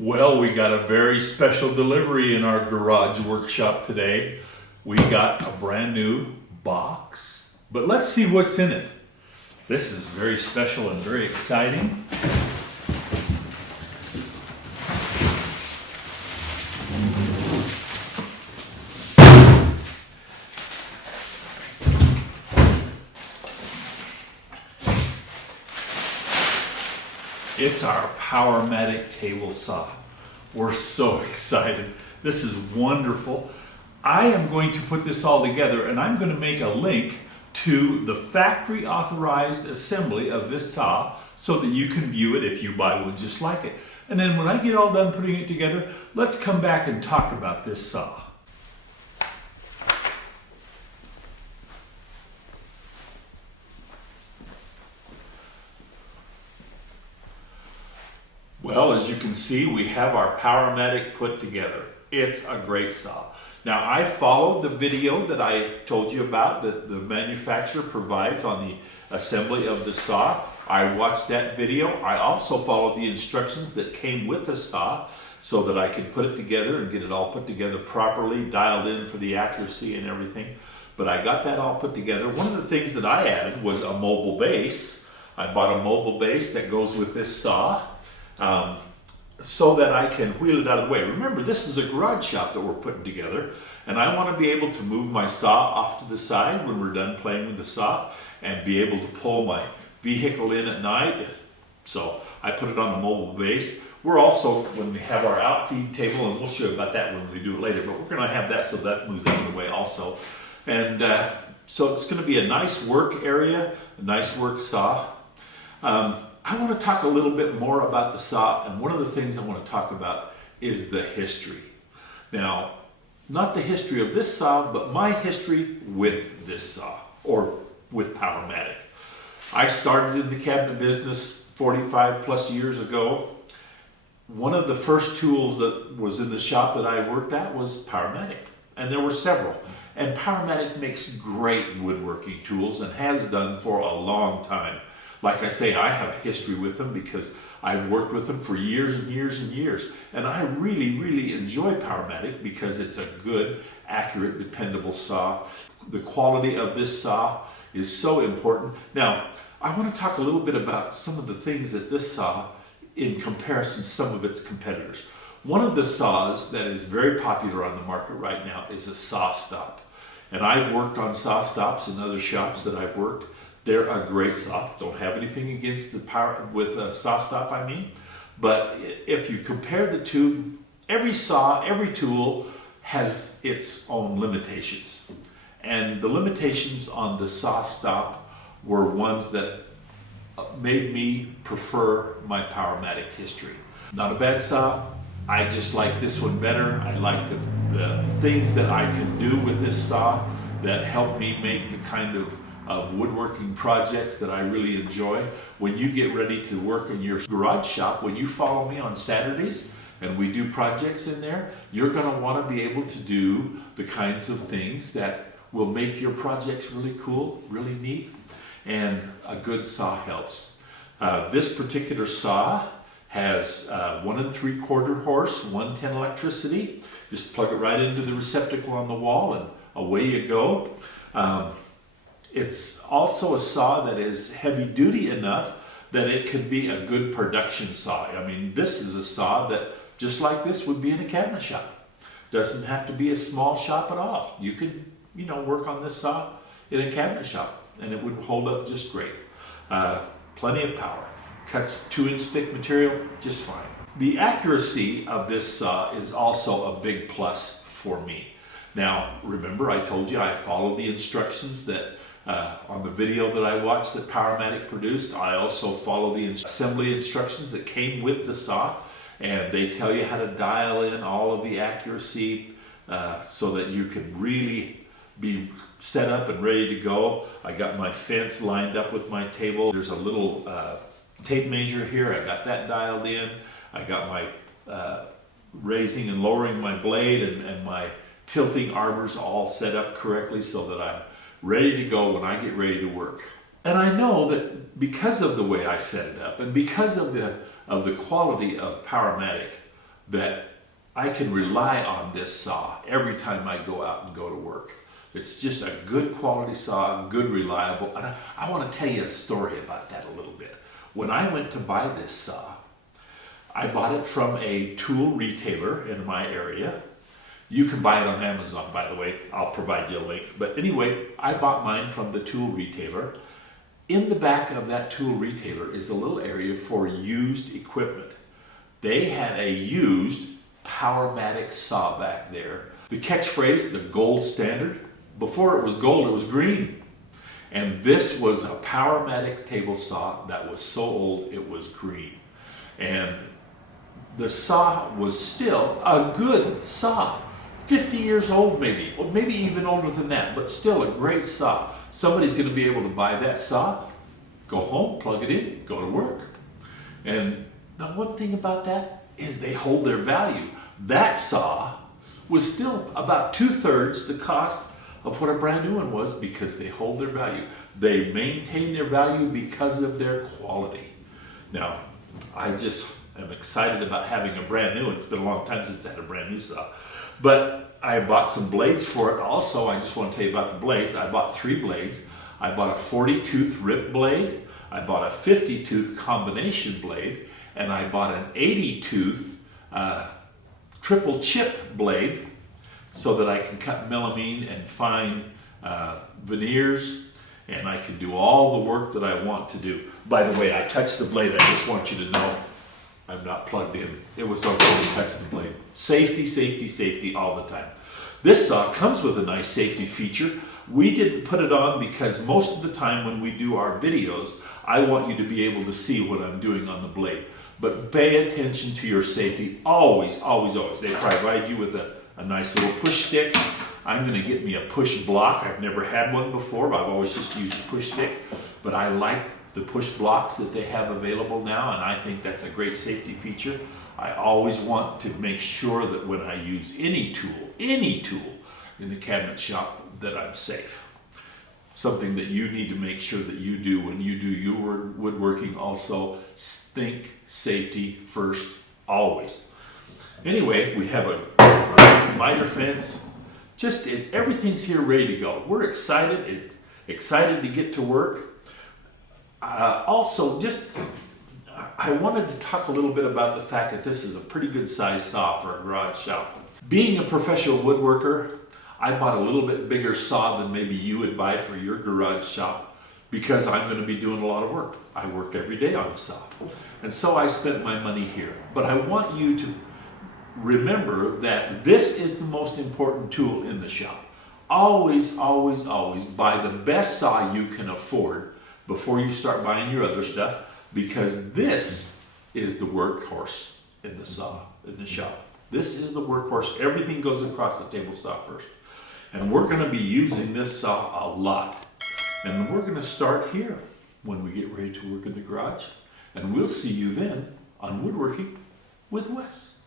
Well, we got a very special delivery in our garage workshop today. We got a brand new box, but let's see what's in it. This is very special and very exciting. It's our Powermatic table saw. We're so excited. This is wonderful. I am going to put this all together and I'm going to make a link to the factory authorized assembly of this saw so that you can view it if you buy one just like it. And then when I get all done putting it together, let's come back and talk about this saw. Well, as you can see, we have our Powermatic put together. It's a great saw. Now, I followed the video that I told you about that the manufacturer provides on the assembly of the saw. I watched that video. I also followed the instructions that came with the saw so that I could put it together and get it all put together properly, dialed in for the accuracy and everything. But I got that all put together. One of the things that I added was a mobile base. I bought a mobile base that goes with this saw. So that I can wheel it out of the way. Remember, this is a garage shop that we're putting together, and I want to be able to move my saw off to the side when we're done playing with the saw and be able to pull my vehicle in at night. So I put it on the mobile base. We're also, when we have our outfeed table, and we'll show you about that when we do it later, but we're going to have that so that moves out of the way also. And so it's going to be a nice work area, a nice work saw. I want to talk a little bit more about the saw, and one of the things I want to talk about is the history. Now, not the history of this saw, but my history with this saw, or with Powermatic. I started in the cabinet business 45 plus years ago. One of the first tools that was in the shop that I worked at was Powermatic, and there were several. And Powermatic makes great woodworking tools and has done for a long time. Like I say, I have a history with them because I've worked with them for years and years and years. And I really, really enjoy Powermatic because it's a good, accurate, dependable saw. The quality of this saw is so important. Now, I want to talk a little bit about some of the things that this saw in comparison to some of its competitors. One of the saws that is very popular on the market right now is a saw stop. And I've worked on saw stops in other shops that I've worked. They're a great saw. Don't have anything against the power with a saw stop, I mean. But if you compare the two, every saw, every tool has its own limitations. And the limitations on the saw stop were ones that made me prefer my Powermatic history. Not a bad saw. I just like this one better. I like the things that I can do with this saw that help me make the kind of woodworking projects that I really enjoy. When you get ready to work in your garage shop, when you follow me on Saturdays and we do projects in there, you're going to want to be able to do the kinds of things that will make your projects really cool, really neat, and a good saw helps. This particular saw has 1 3/4 horse, 110 electricity. Just plug it right into the receptacle on the wall and away you go. It's also a saw that is heavy duty enough that it can be a good production saw. I mean, this is a saw that, just like this, would be in a cabinet shop. Doesn't have to be a small shop at all. You could, work on this saw in a cabinet shop and it would hold up just great. Plenty of power. Cuts 2-inch thick material just fine. The accuracy of this saw is also a big plus for me. Now, remember I told you I followed the instructions that on the video that I watched that Powermatic produced. I also follow the assembly instructions that came with the saw, and they tell you how to dial in all of the accuracy so that you can really be set up and ready to go. I got my fence lined up with my table. There's a little tape measure here. I got that dialed in. I got my raising and lowering my blade and my tilting arbors all set up correctly so that I'm ready to go when I get ready to work. And I know that because of the way I set it up and because of the quality of Powermatic, that I can rely on this saw every time I go out and go to work. It's just a good quality saw, good, reliable. And I want to tell you a story about that a little bit. When I went to buy this saw, I bought it from a tool retailer in my area. You can buy it on Amazon, by the way. I'll provide you a link. But anyway, I bought mine from the tool retailer. In the back of that tool retailer is a little area for used equipment. They had a used Powermatic saw back there. The catchphrase, the gold standard, before it was gold, it was green. And this was a Powermatic table saw that was so old, it was green. And the saw was still a good saw. 50 years old maybe, or maybe even older than that, but still a great saw. Somebody's going to be able to buy that saw, go home, plug it in, go to work. And the one thing about that is they hold their value. That saw was still about 2/3 the cost of what a brand new one was because they hold their value. They maintain their value because of their quality. Now, I just am excited about having a brand new one. It's been a long time since I had a brand new saw. But I bought some blades for it also. I just want to tell you about the blades. I bought 3 blades. I bought a 40-tooth rip blade. I bought a 50-tooth combination blade. And I bought an 80-tooth triple chip blade so that I can cut melamine and fine veneers. And I can do all the work that I want to do. By the way, I touched the blade. I just want you to know I'm not plugged in. It was okay to touch the blade. Safety, safety, safety all the time. This saw comes with a nice safety feature. We didn't put it on because most of the time when we do our videos, I want you to be able to see what I'm doing on the blade. But pay attention to your safety. Always, always, always. They provide you with a nice little push stick. I'm going to get me a push block. I've never had one before, but I've always just used a push stick. But I like the push blocks that they have available now, and I think that's a great safety feature. I always want to make sure that when I use any tool in the cabinet shop, that I'm safe. Something that you need to make sure that you do when you do your woodworking also. Think safety first, always. Anyway, we have a miter fence. Everything's here ready to go. We're excited to get to work. I wanted to talk a little bit about the fact that this is a pretty good size saw for a garage shop. Being a professional woodworker, I bought a little bit bigger saw than maybe you would buy for your garage shop because I'm going to be doing a lot of work. I work every day on a saw. And so I spent my money here. But I want you to remember that this is the most important tool in the shop. Always, always, always buy the best saw you can afford before you start buying your other stuff, because this is the workhorse in the shop. This is the workhorse. Everything goes across the table saw first. And we're going to be using this saw a lot. And we're going to start here when we get ready to work in the garage. And we'll see you then on Woodworking with Wes.